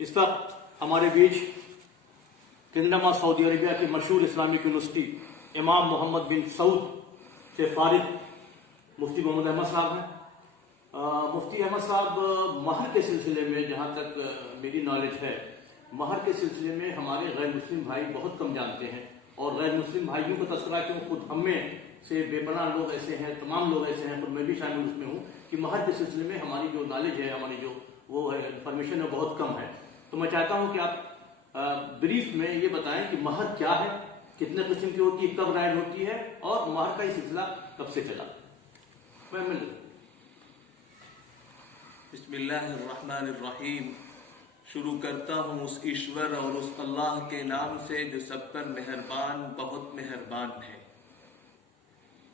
इस वक्त हमारे बीच किंगडम ऑफ सऊदी अरेबिया की मशहूर इस्लामिक यूनिवर्सिटी इमाम मोहम्मद बिन सऊद से फारिग मुफ्ती मोहम्मद अहमद साहब हैं। मुफ्ती अहमद साहब, महर के सिलसिले में जहाँ तक मेरी नॉलेज है, महर के सिलसिले में हमारे गैर मुस्लिम भाई बहुत कम जानते हैं, और गैर मुस्लिम भाइयों का तस्करा क्यों खुद हमें से बेपनाह लोग ऐसे हैं, तमाम लोग ऐसे हैं, खुद मैं भी शामिल उसमें हूँ कि महर के सिलसिले में हमारी जो नॉलेज है, हमारी जो वो है इन्फॉर्मेशन है, बहुत कम है। तो मैं चाहता हूँ कि आप ब्रीफ में ये बताएं कि महर क्या है, कितने किस्म की होती है, कब राइड होती है, और महर का ये सिलसिला कब से चला। बिस्मिल्लाहिर्रहमानिर्रहीम। शुरू करता हूँ उस ईश्वर और उस अल्लाह के नाम से जो सब पर मेहरबान, बहुत मेहरबान है।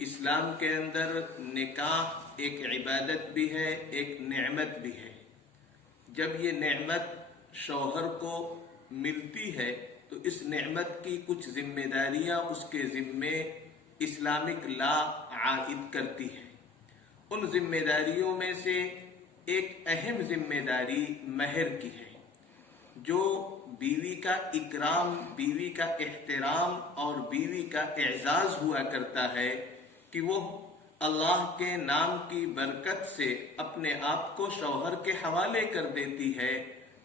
इस्लाम के अंदर निकाह एक इबादत भी है, एक नेमत भी है। जब ये नेमत शौहर को मिलती है तो इस नेमत की कुछ जिम्मेदारियां उसके जिम्मे इस्लामिक ला आयद करती है। उन जिम्मेदारियों में से एक अहम जिम्मेदारी महर की है, जो बीवी का इकराम, बीवी का एहतराम और बीवी का एजाज हुआ करता है कि वो अल्लाह के नाम की बरकत से अपने आप को शौहर के हवाले कर देती है,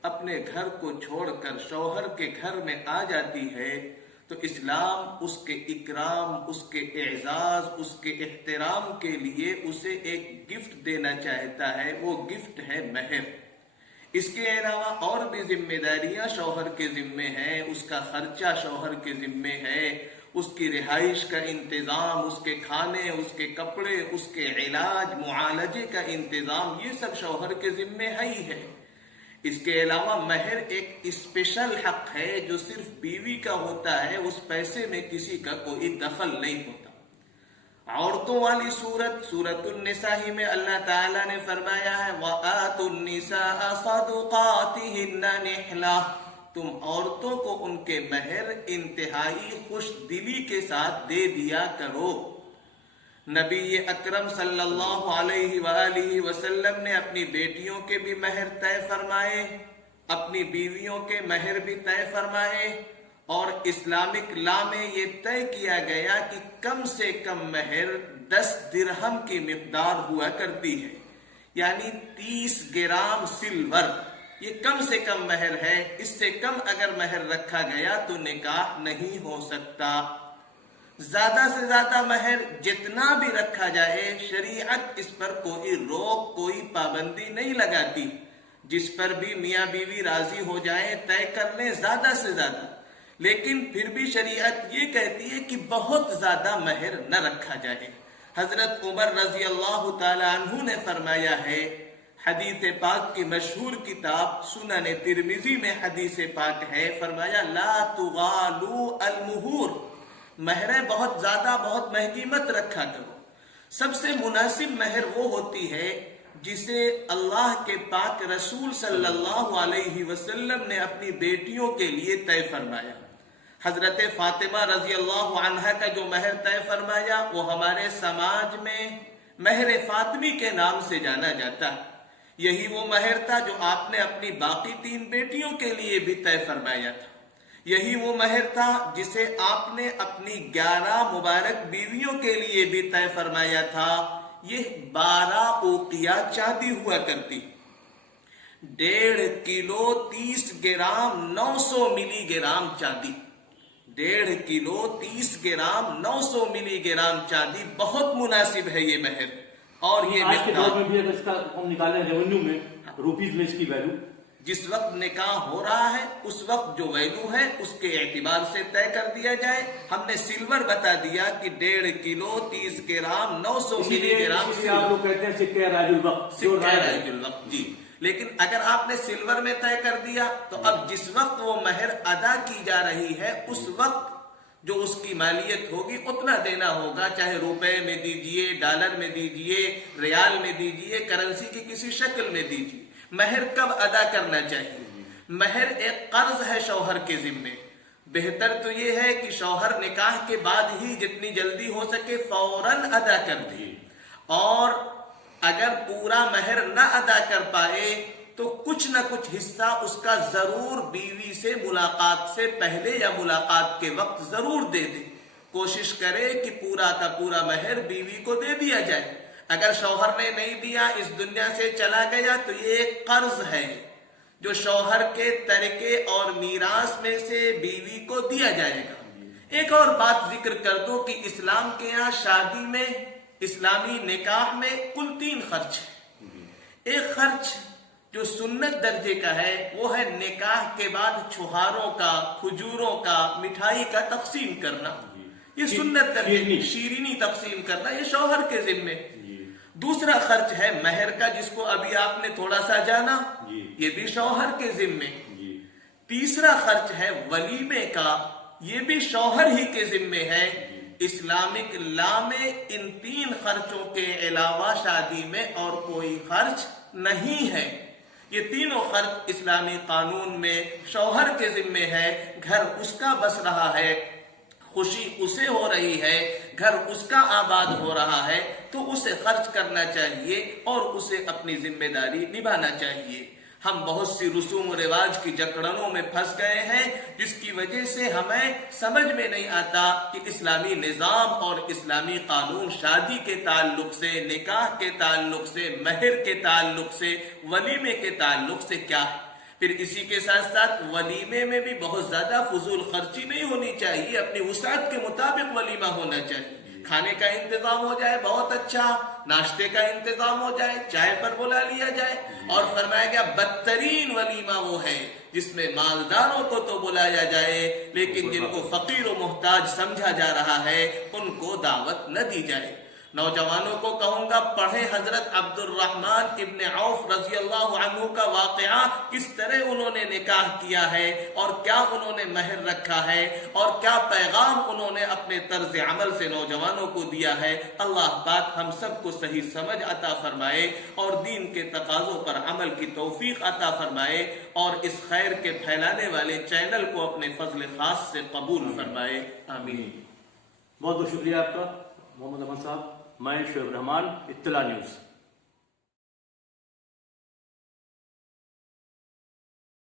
अपने घर को छोड़कर शौहर के घर में आ जाती है। तो इस्लाम उसके इकराम, उसके एजाज, उसके एहतराम के लिए उसे एक गिफ्ट देना चाहता है, वो गिफ्ट है महर। इसके अलावा और भी जिम्मेदारियां शौहर के जिम्मे हैं, उसका खर्चा शौहर के जिम्मे है, उसकी रिहाइश का इंतजाम, उसके खाने, उसके कपड़े, उसके इलाज मुआलजे का इंतजाम, ये सब शौहर के जिम्मे है ही है। इसके अलावा महर एक स्पेशल हक है जो सिर्फ बीवी का होता है, उस पैसे में किसी का कोई दखल नहीं होता। औरतों वाली सूरतुन निसा ही में अल्लाह ताला ने फरमाया है, वआतुन निसा सदुकातिहिन्ना निहला, तुम औरतों को उनके महर इंतहाई खुश दिली के साथ दे दिया करो। नबी अकरम सल्लल्लाहु अलैहि वसल्लम ने अपनी बेटियों के भी महर तय फरमाए, अपनी बीवियों के महर भी तय फरमाए, और इस्लामिक ला में ये तय किया गया कि कम से कम महर 10 दिरहम की मिकदार हुआ करती है, यानी 30 ग्राम सिल्वर। ये कम से कम महर है, इससे कम अगर महर रखा गया तो निकाह नहीं हो सकता। ज्यादा से ज्यादा महर जितना भी रखा जाए, शरीयत इस पर कोई रोक, कोई पाबंदी नहीं लगाती। जिस पर भी मियाँ बीवी राजी हो जाए तय कर लें ज्यादा से ज्यादा, लेकिन फिर भी शरीयत ये कहती है कि बहुत ज्यादा महर न रखा जाए। हजरत उमर रजी अल्लाह ताला अन्हु ने फरमाया है, हदीस पाक की मशहूर किताब सुनन तिरमिजी में हदीस पाक है, फरमाया ला तुगालू अलमुहूर, महरें बहुत ज्यादा, बहुत महंगी मत रखा करो। सबसे मुनासिब महर वो होती है जिसे अल्लाह के पाक रसूल सल्लल्लाहु अलैहि वसल्लम ने अपनी बेटियों के लिए तय फरमाया। हजरत फातिमा रजी अल्लाह अन्हा का जो महर तय फरमाया वो हमारे समाज में महर फातिमी के नाम से जाना जाता है। यही वो महर था जो आपने अपनी बाकी 3 बेटियों के लिए भी तय फरमाया था। यही वो महर था जिसे आपने अपनी 11 मुबारक बीवियों के लिए भी तय फरमाया था। ये 12 ओकिया चांदी हुआ करती, 1.5 किलो 30 ग्राम 900 मिलीग्राम चांदी, 1.5 किलो 30 ग्राम 900 मिलीग्राम चांदी बहुत मुनासिब है ये महर। और ये आज के दौर में भी अगर इसका हम निकालें रेवेन्यू में, रुपीज में इसकी वैल्यू, जिस वक्त निकाह हो रहा है उस वक्त जो वैल्यू है उसके एतबार से तय कर दिया जाए। हमने सिल्वर बता दिया कि 1.5 किलो 30 ग्राम 900 मिलीग्राम आप लोग कहते हैं सिक्के राजुल वक्त जी। लेकिन अगर आपने सिल्वर में तय कर दिया तो अब जिस वक्त वो महर अदा की जा रही है उस वक्त जो उसकी मालियत होगी उतना देना होगा, चाहे रुपए में दीजिए, डॉलर में दीजिए, रियाल में दीजिए, करेंसी की किसी शक्ल में दीजिए। महर कब अदा करना चाहिए? महर एक कर्ज है शौहर के जिम्मे। बेहतर तो ये है कि शौहर निकाह के बाद ही जितनी जल्दी हो सके फौरन अदा कर दे, और اگر پورا مہر نہ ادا کر پائے تو کچھ نہ کچھ حصہ اس کا ضرور بیوی سے ملاقات سے پہلے یا ملاقات کے وقت ضرور دے دے. کوشش کرے کہ پورا کا پورا مہر بیوی کو دے دیا جائے. اگر شوہر نے نہیں دیا، اس دنیا سے چلا گیا، تو یہ ایک قرض ہے جو شوہر کے ترکے اور میراث میں سے بیوی کو دیا جائے گا. ایک اور بات ذکر کر دو کہ اسلام کے یہاں شادی میں، اسلامی نکاح میں کل 3 خرچ ہیں. ایک خرچ جو سنت درجے کا ہے وہ ہے نکاح کے بعد چھہاروں کا، کھجوروں کا، مٹھائی کا تقسیم کرنا. یہ سنت درجے، شیرینی تقسیم کرنا، یہ شوہر کے ذمے. دوسرا خرچ ہے مہر کا، جس کو ابھی آپ نے تھوڑا سا جانا، یہ بھی شوہر کے ذمے. تیسرا خرچ ہے ولیمے کا، یہ بھی شوہر ہی کے ذمے ہے. اسلامک لا میں ان 3 خرچوں کے علاوہ شادی میں اور کوئی خرچ نہیں ہے. یہ تینوں خرچ اسلامی قانون میں شوہر کے ذمے ہے. گھر اس کا بس رہا ہے، خوشی اسے ہو رہی ہے، گھر اس کا آباد ہو رہا ہے، تو اسے خرچ کرنا چاہیے اور اسے اپنی ذمہ داری نبھانا چاہیے. ہم بہت سی رسوم و رواج کی جکڑنوں میں پھنس گئے ہیں، جس کی وجہ سے ہمیں سمجھ میں نہیں آتا کہ اسلامی نظام اور اسلامی قانون شادی کے تعلق سے، نکاح کے تعلق سے، مہر کے تعلق سے، ولیمے کے تعلق سے کیا ہے. پھر اسی کے ساتھ ساتھ ولیمے میں بھی بہت زیادہ فضول خرچی نہیں ہونی چاہیے، اپنی وسعت کے مطابق ولیمہ ہونا چاہیے. کھانے کا انتظام ہو جائے بہت اچھا، ناشتے کا انتظام ہو جائے، چائے پر بلا لیا جائے. اور فرمایا گیا بدترین ولیمہ وہ ہے جس میں مالداروں کو تو بلایا جائے لیکن جن کو فقیر و محتاج سمجھا جا رہا ہے ان کو دعوت نہ دی جائے. نوجوانوں کو کہوں گا پڑھیں حضرت عبد الرحمن ابن عوف رضی اللہ عنہ کا واقعہ، کس طرح انہوں نے نکاح کیا ہے اور کیا انہوں نے مہر رکھا ہے اور کیا پیغام انہوں نے اپنے طرز عمل سے نوجوانوں کو دیا ہے. اللہ پاک ہم سب کو صحیح سمجھ عطا فرمائے اور دین کے تقاضوں پر عمل کی توفیق عطا فرمائے اور اس خیر کے پھیلانے والے چینل کو اپنے فضل خاص سے قبول فرمائے. آمین. بہت بہت شکریہ آپ کا محمد احمد صاحب. میں شعیب رحمان، اطلاع نیوز.